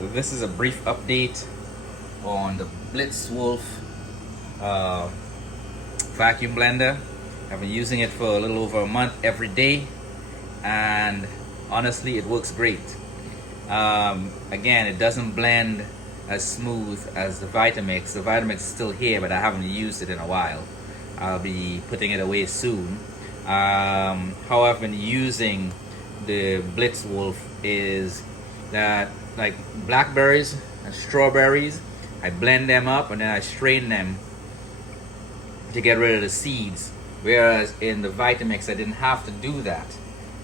This is a brief update on the Blitzwolf vacuum blender. I've been using it for a little over a month every day, and honestly it works great. Again, it doesn't blend as smooth as the Vitamix. The Vitamix is still here, but I haven't used it in a while. I'll be putting it away soon. How I've been using the Blitzwolf is that, like blackberries and strawberries, I blend them up and then I strain them to get rid of the seeds, whereas in the Vitamix I didn't have to do that.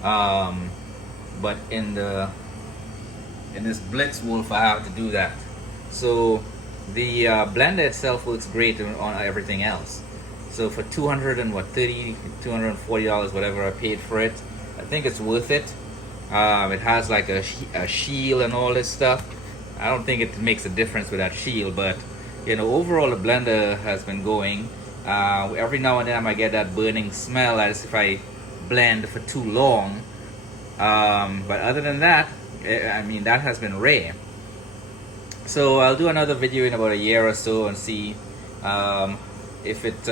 But in this Blitzwolf I have to do that. So the blender itself works great on everything else. So for $240, whatever I paid for it, I think it's worth it. It has like a shield and all this stuff. I don't think it makes a difference with that shield, but you know, overall the blender has been going. Every now and then I might get that burning smell as if I blend for too long. But other than that, I mean, that has been rare. So I'll do another video in about a year or so and see if it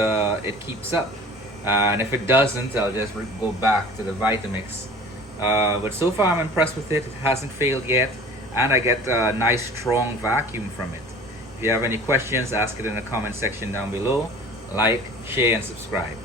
keeps up. And if it doesn't, I'll just go back to the Vitamix. But so far I'm impressed with it. It hasn't failed yet, and I get a nice strong vacuum from it. If you have any questions, ask it in the comment section down below. Like, share, and subscribe.